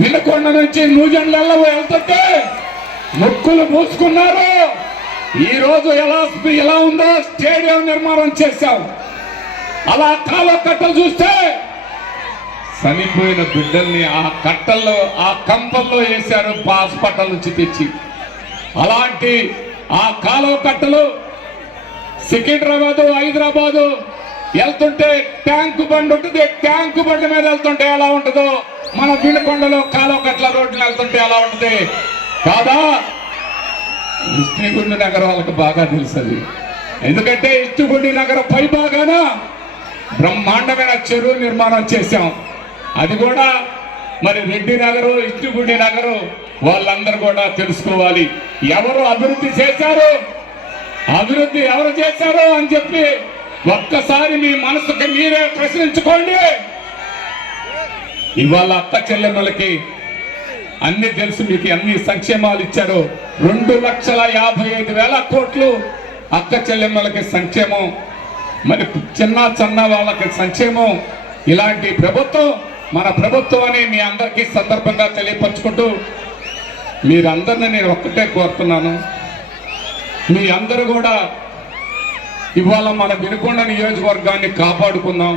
వినుకొండ నుంచి నూజెండ్లలో వెళ్తుంటే ముక్కులు మూసుకున్నారు. ఈ రోజు ఎలా ఉందో స్టేడియం నిర్మాణం చేశాం. అలా కాల కట్టలు చూస్తే చనిపోయిన బిడ్డల్ని ఆ కట్టల్లో ఆ కంపల్లో వేశారు హాస్పిటల్ నుంచి తెచ్చి. అలాంటి ఆ కాలువ కట్టలు సికింద్రాబాదు హైదరాబాదు వెళ్తుంటే ట్యాంకు బండి ఉంటుంది. ట్యాంకు బండి మీద వెళ్తుంటే ఎలా ఉంటుందో మన వినుకొండలో కాలువ కట్టల రోడ్లు వెళ్తుంటే ఎలా ఉంటుంది కాదా? ఇష్టిగుండి నగరం వాళ్ళకి బాగా తెలుస్తుంది. ఎందుకంటే ఇష్టిగుండి నగరం పై బాగాన బ్రహ్మాండమైన చెరువు నిర్మాణం చేశాం. అది కూడా మరి రెడ్డి నగరు ఇష్టిగుండి నగరు వాళ్ళందరూ కూడా తెలుసుకోవాలి. ఎవరు అభివృద్ధి చేశారు, అభివృద్ధి ఎవరు చేశారు అని చెప్పి ఒక్కసారి మీ మనసుకి మీరే ప్రశ్నించుకోండి. ఇవాళ అక్క చెల్లెమ్మలకి అన్ని తెలుసు, మీకు అన్ని సంక్షేమాలు ఇచ్చారు. 2,55,000 కోట్లు అక్క చెల్లెమ్మలకి సంక్షేమం, మరి చిన్న వాళ్ళకి సంక్షేమం. ఇలాంటి ప్రభుత్వం మన ప్రభుత్వం అని మీ అందరికీ సందర్భంగా తెలియపరచుకుంటూ మీరందరినీ నేను ఒక్కటే కోరుతున్నాను, మీ అందరూ కూడా ఇవాళ మన వినుకొండ నియోజకవర్గాన్ని కాపాడుకుందాం.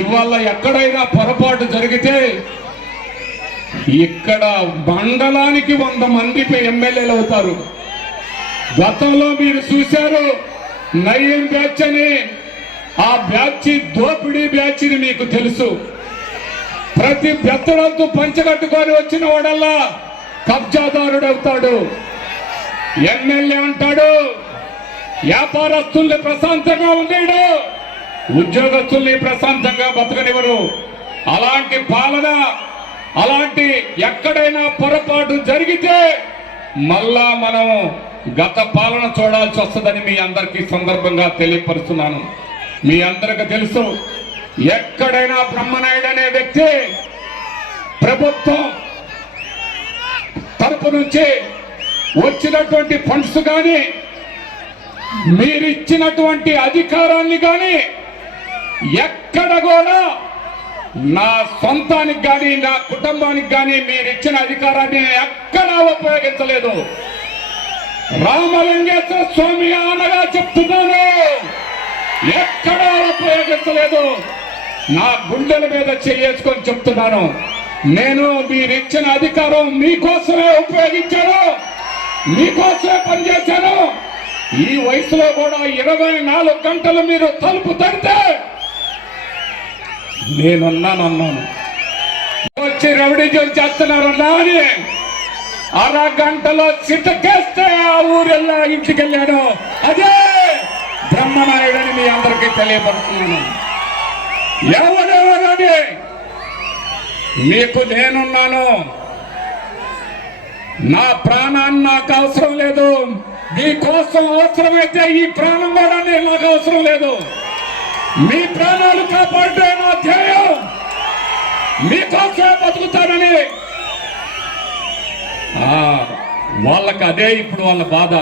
ఇవాళ ఎక్కడైనా పొరపాటు జరిగితే ఇక్కడ మండలానికి 100 మంది ఎమ్మెల్యేలు అవుతారు. గతంలో మీరు చూశారు నయీం బ్యాచ్ అని, ఆ బ్యాచ్ దోపిడీ బ్యాచ్ ని మీకు తెలుసు. ప్రతి బెత్తడంతో పంచగట్టుకొని వచ్చిన వాడల్లా కబ్జాదారుడు అవుతాడు, ఎమ్మెల్యే అంటాడు. వ్యాపారస్తుల్ని ప్రశాంతంగా ఉండేడు, ఉద్యోగస్తుల్ని ప్రశాంతంగా బతకనివ్వరు. అలాంటి పాలన, అలాంటి ఎక్కడైనా పొరపాటు జరిగితే మళ్ళా మనం గత పాలన చూడాల్సి వస్తుందని మీ అందరికీ సందర్భంగా తెలియపరుస్తున్నాను. మీ అందరికీ తెలుసు, ఎక్కడైనా బ్రహ్మనాయుడు అనే వ్యక్తి ప్రభుత్వం తరపు నుంచి వచ్చినటువంటి ఫండ్స్ కానీ మీరిచ్చినటువంటి అధికారాన్ని కానీ ఎక్కడ కూడా నా సొంతానికి కానీ నా కుటుంబానికి కానీ మీరిచ్చిన అధికారాన్ని ఎక్కడా ఉపయోగించలేదు. రామలింగేశ్వర స్వామి అనగా చెప్తున్నాను, ఎక్కడా ఉపయోగించలేదు. నా గుండెల మీద చేసుకొని చెప్తున్నాను, నేను మీరిచ్చిన అధికారం మీకోసమే ఉపయోగించాను, మీకోసమే పనిచేశాను. ఈ వయసులో కూడా 24 గంటలు మీరు తలుపు తడితే నేనున్నాను. వచ్చి రౌడీజం చేస్తున్నారన్నా అని అరగంటలో చిట్టకేస్తే ఆ ఊరెల్లా ఇంటికి వెళ్ళాను. అదే బ్రహ్మనాయుడని మీ అందరికీ తెలియపరుస్తున్నాను. ఎవరెవరని మీకు నేనున్నాను. నా ప్రాణాన్ని నాకు అవసరం లేదు, మీకోసం అవసరమైతే ఈ ప్రాణం కూడా నాకు అవసరం లేదు. మీ ప్రాణాలు కాపాడే నా ధ్యేయం, మీకోసమే బతుకుతానని వాళ్ళకి అదే ఇప్పుడు వాళ్ళ బాధ.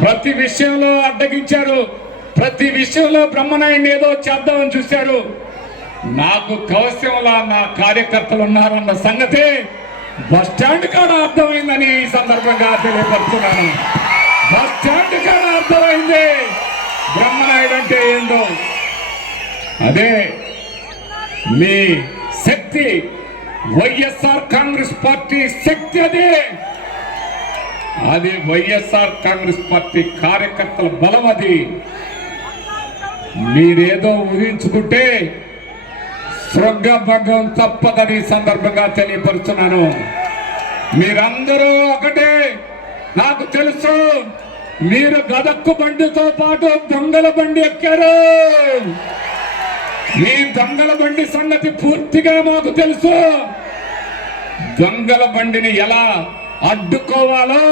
ప్రతి విషయంలో అడ్డగించారు, ప్రతి విషయంలో బ్రహ్మనాయుడిని ఏదో చేద్దామని చూశారు. నాకు కవశ్యంలా నా కార్యకర్తలు ఉన్నారన్న సంగతి బస్ స్టాండ్ కాడ అర్థమైందని ఈ సందర్భంగా తెలియపరుస్తున్నాను. బస్ స్టాండ్ కాడ అర్థమైంది బ్రహ్మనాయుడు అంటే ఏందో. అదే మీ శక్తి, వైఎస్ఆర్ కాంగ్రెస్ పార్టీ శక్తి. అది వైఎస్ఆర్ కాంగ్రెస్ పార్టీ కార్యకర్తల బలం. అది మీరేదో ఊహించుకుంటే స్వర్గభంగం తప్పదని సందర్భంగా తెలియపరుస్తున్నాను. మీరందరూ ఒకటే, నాకు తెలుసు. మీరు గదక్కు బండితో పాటు దొంగల బండి ఎక్కారు. ఈ దొంగల బండి సంగతి పూర్తిగా మాకు తెలుసు. దొంగల బండిని ఎలా అడ్డుకోవాలో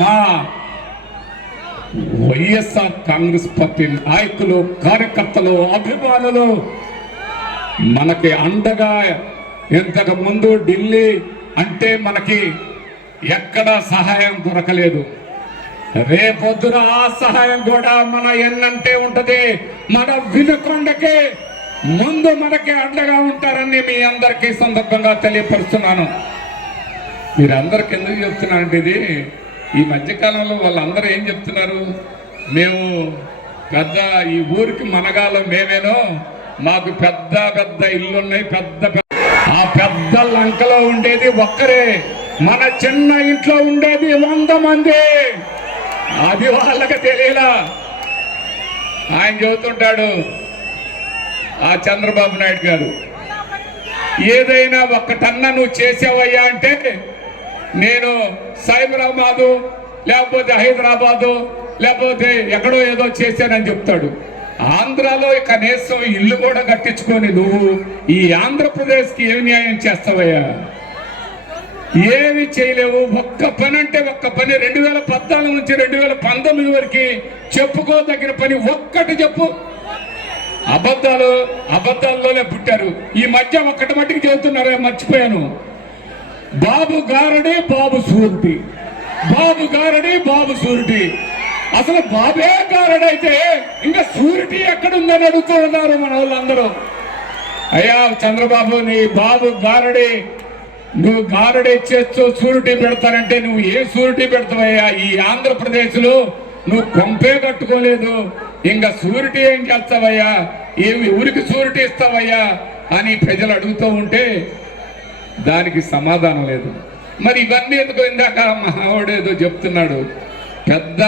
మా వైఎస్ఆర్ కాంగ్రెస్ పార్టీ నాయకులు, కార్యకర్తలు, అభిమానులు మనకి అండగా. ఇంతకు ముందు ఢిల్లీ అంటే మనకి ఎక్కడా సహాయం దొరకలేదు. రేపొద్దున ఆ సహాయం కూడా మన ఎన్నంటే ఉంటది. మన వినుకొండకి ముందు మనకి అండగా ఉంటారని మీ అందరికీ సందర్భంగా తెలియపరుస్తున్నాను. మీరందరికి ఎందుకు చెప్తున్నానంటే ఇది ఈ మధ్యకాలంలో వాళ్ళందరూ ఏం చెప్తున్నారు, మేము పెద్ద ఈ ఊరికి మనగాలం మేమేనో, మాకు పెద్ద పెద్ద ఇల్లున్నాయి, ఆ పెద్ద లంకలో ఉండేది ఒక్కరే, మన చిన్న ఇంట్లో ఉండేది 100 మంది. అది వాళ్ళకి తెలియలా. ఆయన చెబుతుంటాడు ఆ చంద్రబాబు నాయుడు గారు, ఏదైనా ఒక్కటన్నా నువ్వు చేసావయ్యా అంటే నేను సైబరాబాదు లేకపోతే హైదరాబాదు లేకపోతే ఎక్కడో ఏదో చేశానని చెప్తాడు. ఆంధ్రాలో కనీసం ఇల్లు కూడా కట్టించుకొని నువ్వు ఈ ఆంధ్రప్రదేశ్కి ఏమి న్యాయం చేస్తావయ్యా? ఏమి చేయలేవు. ఒక్క పని అంటే ఒక్క పని 2014 నుంచి 2019 వరకు చెప్పుకోదగిన పని ఒక్కటి చెప్పు. అబద్ధాల్లోనే పుట్టారు. ఈ మధ్య ఒక్కటి మట్టికి చెబుతున్నారా, మర్చిపోయాను. బాబు గారడి బాబు సూరిటీ, బాబు గారడి బాబు సూరిటీ. అసలు బాబే గారడైతే ఇంకా సూరిటీ ఎక్కడుందని అడుగుతూ ఉన్నారు మన వాళ్ళందరూ. అయ్యా చంద్రబాబు, నీ బాబు గారడి, నువ్వు గారడి చేస్తూ సూరిటీ పెడతానంటే నువ్వు ఏ సూరిటీ పెడతావయ్యా? ఈ ఆంధ్రప్రదేశ్లో నువ్వు కొంపే కట్టుకోలేదు, ఇంకా సూరిటీ ఏం చేస్తావయ్యా? ఏమి ఊరికి సూరిటీ ఇస్తావయ్యా అని ప్రజలు అడుగుతూ ఉంటే దానికి సమాధానం లేదు. మరి ఇవన్నీ ఎందుకు? ఇందాక మహావాడు ఏదో చెప్తున్నాడు, పెద్ద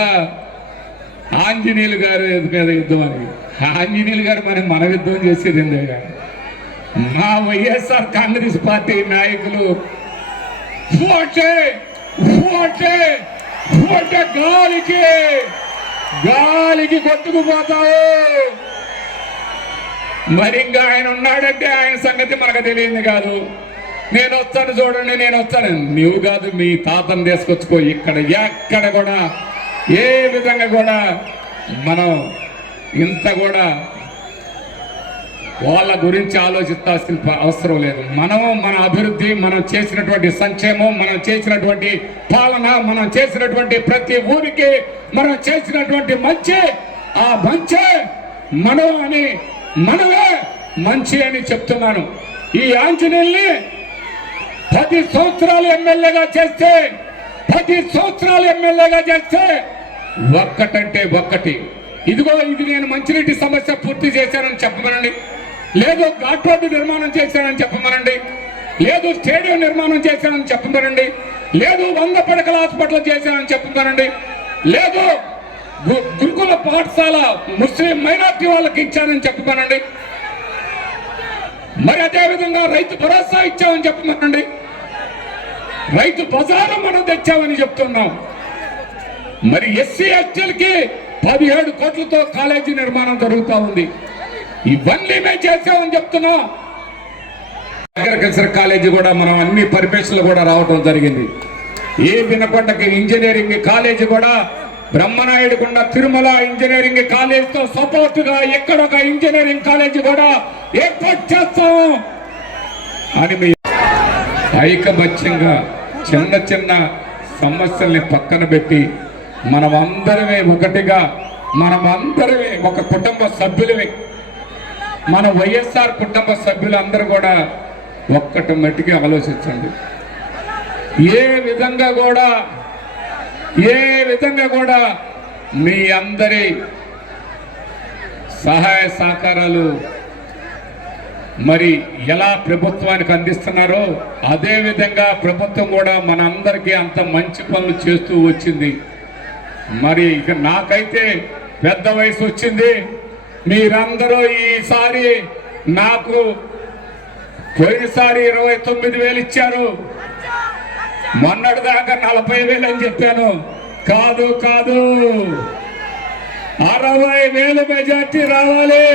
ఆంజనేయులు గారు మీద యుద్ధం అని. ఆంజనేయులు గారు మన యుద్ధం చేసేది ఏందయ్యా? మా వైఎస్ఆర్ కాంగ్రెస్ పార్టీ నాయకులు గాలికి కొట్టుకుపోతావు. మరి ఇంకా ఆయన ఉన్నాడంటే ఆయన సంగతి మనకు తెలియదు కాదు. నేను వస్తాను చూడండి, నేను వస్తాను. నువ్వు కాదు, మీ తాతను తీసుకొచ్చుకో. ఇక్కడ ఎక్కడ కూడా ఏ విధంగా కూడా మనం ఇంత కూడా వాళ్ళ గురించి ఆలోచించాల్సిన అవసరం లేదు. మనము మన అభివృద్ధి, మనం చేసినటువంటి సంక్షేమం, మనం చేసినటువంటి పాలన, మనం చేసినటువంటి ప్రతి ఊరికి మనం చేసినటువంటి మంచి, ఆ మంచి మనమే మంచి అని చెప్తున్నాను. ఈ ఆంజనేయుల్ని 10 సంవత్సరాలు ఎమ్మెల్యేగా చేస్తే, 10 సంవత్సరాలు ఎమ్మెల్యేగా చేస్తే ఒక్కటంటే ఒక్కటి, ఇదిగో ఇది నేను మంచినీటి సమస్య పూర్తి చేశానని చెప్పమనండి, లేదు ఘాట్ రోడ్డు నిర్మాణం చేశానని చెప్పమనండి, లేదు స్టేడియం నిర్మాణం చేశానని చెప్పమనండి, లేదు 100 పడకల హాస్పిటల్ చేశానని చెప్పమనండి, లేదు గురుకుల పాఠశాల ముస్లిం మైనార్టీ వాళ్ళకి ఇచ్చానని చెప్పమనండి, మరి అదేవిధంగా రైతు భరోసా ఇచ్చామని చెప్పమనండి, రైతు బజారు మనం తెచ్చామని చెప్తున్నాం. మరి ఎస్సీ ఎస్టీలకి 17 కోట్లతో కాలేజీ నిర్మాణం జరుగుతూ ఉంది. ఇవన్నీ మేము చేసామని చెప్తున్నాం. అగ్రికల్చర్ కాలేజీ కూడా మనం అన్ని పర్మిషన్లు కూడా రావడం జరిగింది. ఏ వినకొండకి ఇంజనీరింగ్ కాలేజీ కూడా బ్రహ్మనాయుడుకొండ తిరుమల ఇంజనీరింగ్ కాలేజీతో సపోర్ట్ గా ఇక్కడ ఒక ఇంజనీరింగ్ కాలేజీ కూడా ఏర్పాటు చేస్తాం అని మీ ఐకమత్యంగా చిన్న చిన్న సమస్యల్ని పక్కన పెట్టి మనమందరమే ఒకటిగా, మనమందరమే ఒక కుటుంబ సభ్యులమే. మన వైఎస్ఆర్ కుటుంబ సభ్యులందరూ కూడా ఒక్కటి మట్టికి ఆలోచించండి. ఏ విధంగా కూడా మీ అందరి సహాయ సహకారాలు మరి ఎలా ప్రభుత్వానికి అందిస్తున్నారో అదే విధంగా ప్రభుత్వం కూడా మన అందరికీ అంత మంచి పనులు చేస్తూ వచ్చింది. మరి ఇక నాకైతే పెద్ద వయసు వచ్చింది. మీరందరూ ఈసారి నాకు పోయినసారి 29,000 ఇచ్చారు, మొన్నటి దాకా 40,000 అని చెప్పాను. కాదు 60,000 మెజార్టీ రావాలి,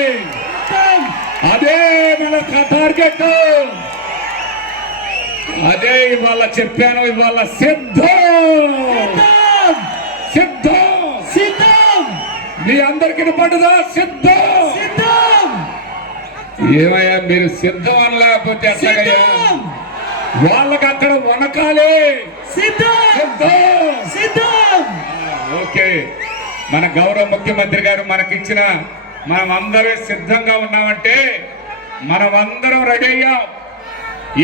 అదే మన టార్గెట్. అదే ఇవాళ చెప్పాను, ఇవాళ సిద్ధం మీ అందరికి పడ్డదా? సిద్ధం. ఏమయ్యా మీరు సిద్ధం అనలేకపోతే అట్లాగయ్యా? వాళ్ళకి అక్కడ వనకాలి. సిద్ధం. ఓకే, మన గౌరవ ముఖ్యమంత్రి గారు మనకిచ్చిన, మనం అందరూ సిద్ధంగా ఉన్నామంటే మనమందరం రెడీ అయ్యాం.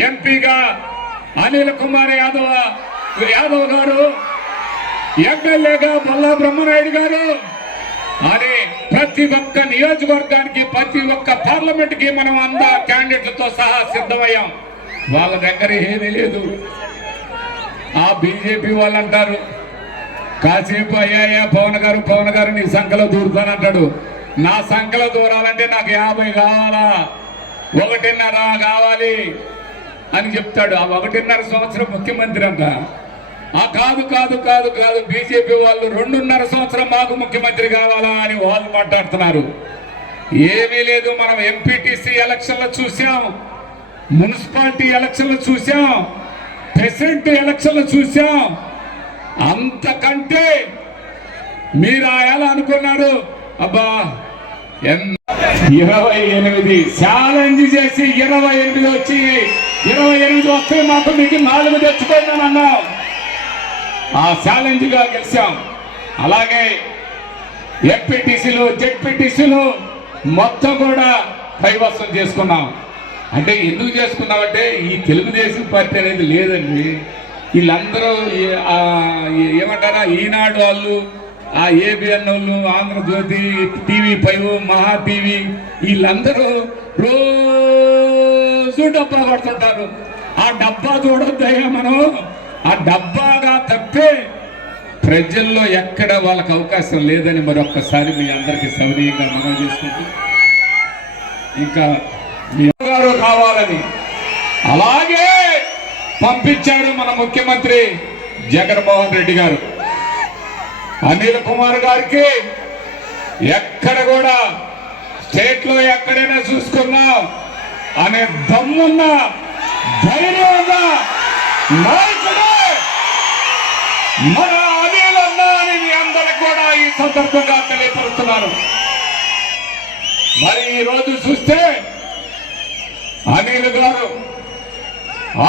ఎంపీగా అనిల్ కుమార్ యాదవ్ గారు, ఎమ్మెల్యేగా బొల్లా బ్రహ్మనాయుడు గారు అని ప్రతి ఒక్క నియోజకవర్గానికి ప్రతి ఒక్క పార్లమెంట్కి మనం అందరు క్యాండిడేట్లతో సహా సిద్ధమయ్యాం. వాళ్ళ దగ్గర ఏమీ లేదు. ఆ బీజేపీ వాళ్ళు అంటారు కాసేపు అయ్యా పవన్ గారు నీ సంఖ్యలో దూరుతానంటాడు. నా సంఖ్యలో దూరాలంటే నాకు 50 కావాలా, 1.5 కావాలి అని చెప్తాడు. ఆ 1.5 సంవత్సరం ముఖ్యమంత్రి అంట. కాదు బీజేపీ వాళ్ళు 2.5 సంవత్సరం మాకు ముఖ్యమంత్రి కావాలా అని వాళ్ళు మాట్లాడుతున్నారు. ఏమీ లేదు. మనం ఎంపీటీసీ ఎలక్షన్లు చూసాం, మున్సిపాలిటీ ఎలక్షన్లు చూసాం, ప్రెసిడెంట్ ఎలక్షన్లు చూసాం. అంతకంటే మీరు ఎలా అనుకున్నారు? అబ్బా 28 ఛాలెంజ్ చేసి 28 వచ్చి 28 వస్తే మాకు మీకు 4 తెచ్చుకోండి అన్నాం. ఆ ఛాలెంజ్ గా గెలిచాం. అలాగే ఎంపీటీసీలు జెడ్పీటీసీలు మొత్తం కూడా కైవసం చేసుకున్నాం. అంటే ఎందుకు చేసుకున్నామంటే ఈ తెలుగుదేశం పార్టీ అనేది లేదండి. వీళ్ళందరూ ఏమంటారా, ఈనాడు వాళ్ళు, ఆ ఏబిఎన్ వాళ్ళు, ఆంధ్రజ్యోతి, TV5, మహా టీవీ, వీళ్ళందరూ రోజు డబ్బా పడుతుంటారు. ఆ డబ్బా చూడొద్దయ్యా మనం. ఆ డబ్బాగా తప్పే ప్రజల్లో ఎక్కడ వాళ్ళకి అవకాశం లేదని మరొక్కసారి మీ అందరికీ సవినీయంగా మనం చేసుకుంటూ, ఇంకా మీ గారు కావాలని అలాగే పంపించారు మన ముఖ్యమంత్రి జగన్మోహన్ రెడ్డి గారు. అనిల్ కుమార్ గారికి ఎక్కడ కూడా స్టేట్ లో ఎక్కడైనా చూసుకున్నాం అనే దమ్మున్న ధైర్యంగా నాయకుడు మన అనిల్ అన్నా అని మీ అందరికి కూడా ఈ సందర్భంగా తెలియపరుస్తున్నాను. మరి ఈ రోజు చూస్తే అనిల్ గారు,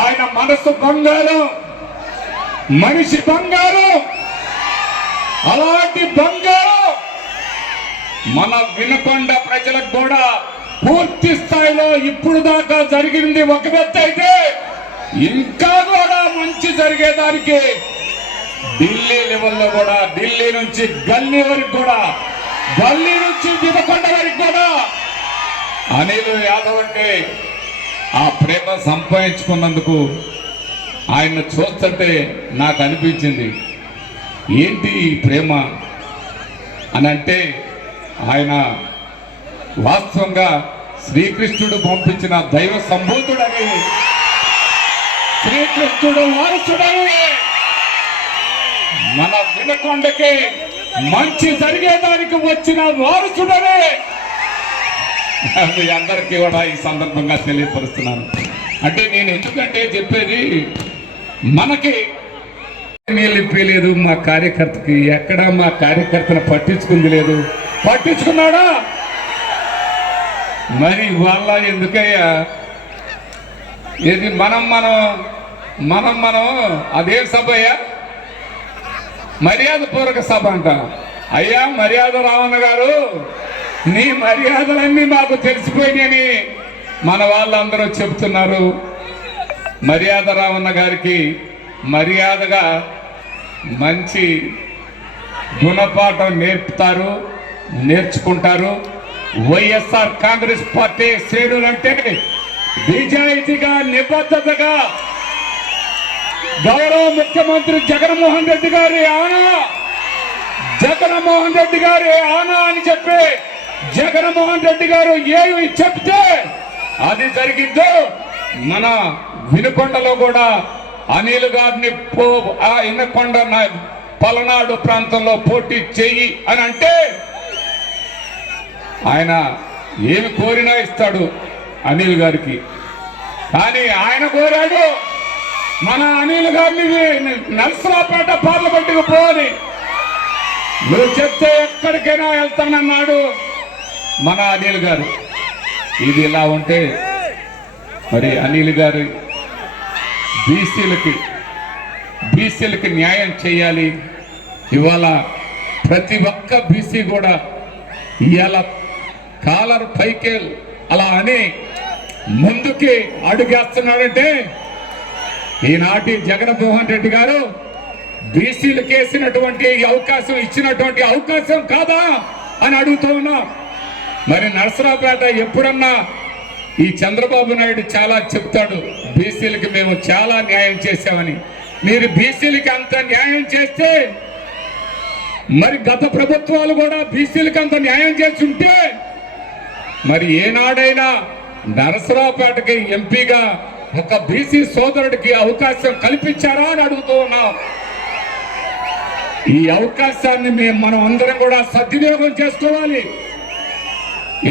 ఆయన మనసు బంగారం, మనిషి బంగారం. అలాంటి బంగారం మన వినుకొండ ప్రజలకు కూడా పూర్తి స్థాయిలో ఇప్పుడు దాకా జరిగింది ఒక వ్యక్తి అయితే, ఇంకా కూడా మంచి జరిగేదానికి ఢిల్లీ లెవెల్లో కూడా, ఢిల్లీ నుంచి గల్లీ వరకు కూడా, గల్లీ నుంచి వినుకొండ వరకు కూడా అనిల్ యాదవ్ అంటే ఆ ప్రేమ సంపాదించుకున్నందుకు ఆయన చూస్తుంటే నాకు అనిపించింది, ఏంటి ఈ ప్రేమ అని అంటే, ఆయన వాస్తవంగా శ్రీకృష్ణుడు పంపించిన దైవ సంభూతుడని, శ్రీకృష్ణుడు వారసుడని, మన వినుకొండకి మంచి జరిగేదానికి వచ్చిన వారసుడని మీ అందరికీ కూడా ఈ సందర్భంగా తెలియపరుస్తున్నాను. అంటే నేను ఎందుకంటే చెప్పేది, మనకి నీళ్ళు ఇప్పలేదు మా కార్యకర్తకి, ఎక్కడ మా కార్యకర్తను పట్టించుకుంది లేదు. పట్టించుకున్నాడా? మరి వాళ్ళ ఎందుకయ్యా, ఇది మనం అదే సభ అయ్యా, మర్యాద పూర్వక సభ అంట. అయ్యా మర్యాద రావణ గారు, నీ మర్యాదలన్నీ మాకు తెలిసిపోయినాయని మన వాళ్ళందరూ చెప్తున్నారు. మర్యాద రావణ గారికి మర్యాదగా మంచి గుణపాఠం నేర్చుకుంటారు. వైఎస్ఆర్ కాంగ్రెస్ పార్టీ శ్రేణులంటే నిజాయితీగా, నిబద్ధతగా గౌరవ ముఖ్యమంత్రి జగన్మోహన్ రెడ్డి గారి ఆనా అని చెప్పి, జగన్మోహన్ రెడ్డి గారు ఏమి చెప్తే అది జరిగిందో, మన వినుకొండలో కూడా అనిల్ గారిని వినుకొండ పలనాడు ప్రాంతంలో పోటీ చెయ్యి అని అంటే ఆయన ఏమి కోరినా ఇస్తాడు అనిల్ గారికి. కానీ ఆయన కోరాడు మన అనిల్ గారిని నర్సరావుపేట పార్లమెంటుకు పోని, నువ్వు చెప్తే ఎక్కడికైనా వెళ్తానన్నాడు మన అనిల్ గారు. ఇది ఇలా ఉంటే మరి అనిల్ గారు బీసీలకి న్యాయం చేయాలి. ఇవాళ ప్రతి ఒక్క బీసీ కూడా ఇవాళ కాలర్ పైకి అలా అని ముందుకి అడుగేస్తున్నాడంటే ఈనాటి జగన్మోహన్ రెడ్డి గారు బీసీలకు వేసినటువంటి అవకాశం ఇచ్చినటువంటి అవకాశం కాదా అని అడుగుతూ ఉన్నాం. మరి నరసరావుపేట ఎప్పుడన్నా ఈ చంద్రబాబు నాయుడు చాలా చెప్తాడు, బీసీలకి మేము చాలా న్యాయం చేశామని. మీరు బీసీలకి అంత న్యాయం చేస్తే మరి గత ప్రభుత్వాలు కూడా బీసీలకి అంత న్యాయం చేస్తుంటే మరి ఏనాడైనా నరసరావుపేటకి ఎంపీగా ఒక బీసీ సోదరుడికి అవకాశం కల్పించారా అని అడుగుతూ ఉన్నాం. ఈ అవకాశాన్ని మనం అందరం కూడా సద్వినియోగం చేసుకోవాలి.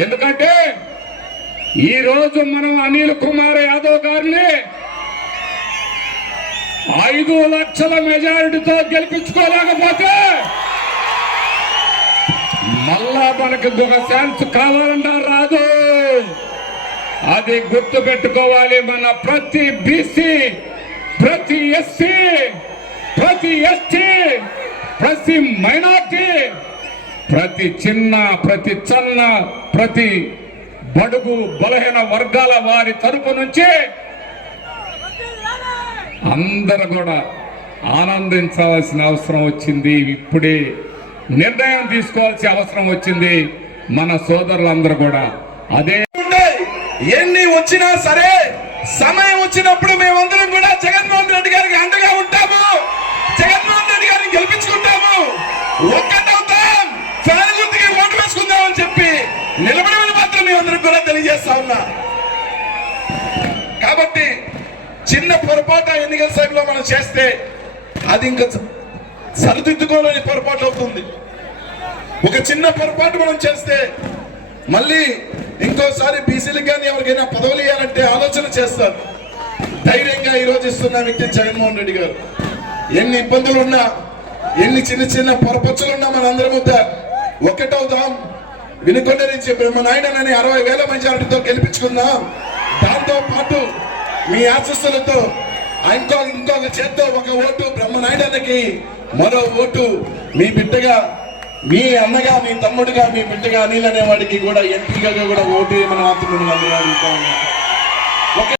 ఎందుకంటే ఈ రోజు మనం అనిల్ కుమార్ యాదవ్ గారిని 5 లక్షల మెజారిటీతో గెలిపించుకోలేకపోతే మళ్ళా మనకు ఒక ఛాన్స్ కావాలన్నా రాదు. అది గుర్తు పెట్టుకోవాలి. మన ప్రతి బీసీ, ప్రతి ఎస్సీ, ప్రతి ఎస్టీ, ప్రతి మైనార్టీ, ప్రతి చిన్న, ప్రతి చన్న, ప్రతి బడుగు బలహీన వర్గాల వారి తరపు నుంచి అందరూ కూడా ఆనందించాల్సిన అవసరం వచ్చింది. ఇప్పుడే నిర్ణయం తీసుకోవాల్సిన అవసరం వచ్చింది మన సోదరులందరూ కూడా. అదే ఎన్ని వచ్చినా సరే సమయం వచ్చినప్పుడు మేమందరం కూడా జగన్మోహన్ రెడ్డి గారికి అండగా ఉంటాము. జగన్మోహన్ రెడ్డి గారిని గెలిపించుకుంటాము. ఒక్కటవుతాం, ఫ్యాన్ గుర్తుకి ఓటు వేసుకుందామని చెప్పి నిలబడమని మాత్రం మేమందరం కూడా తెలియజేస్తా ఉన్నా. కాబట్టి చిన్న పొరపాటు ఎన్నికల సభలో మనం చేస్తే అది ఇంకా సరిదిద్దుకోలేని పొరపాటు అవుతుంది. ఒక చిన్న పొరపాటు మనం చేస్తే మళ్ళీ ఇంకోసారి బీసీలకు కానీ ఎవరికైనా పదవులు ఇవ్వాలంటే ఆలోచన చేస్తారు. ధైర్యంగా ఈరోజు ఇస్తున్న వ్యక్తి జగన్మోహన్ రెడ్డి గారు. ఎన్ని ఇబ్బందులు ఉన్నా, ఎన్ని చిన్న చిన్న పొరపచ్చులున్నా మనందరం ఒకటవుదాం. వినుకొండ నుంచి బ్రహ్మనాయుడనని 60,000 మెజారిటీతో గెలిపించుకుందాం. దాంతో పాటు మీ ఆశస్సులతో ఇంకొక చేత్తో ఒక ఓటు బ్రహ్మనాయుడనకి, మరో ఓటు మీ బిడ్డగా, మీ అన్నగా, మీ తమ్ముడుగా, మీ బిడ్డగా అనిల్ అనేవాడికి కూడా ఎంపీగా కూడా ఓటు వేయమని మాత్రం అడుగుతా ఉన్నా.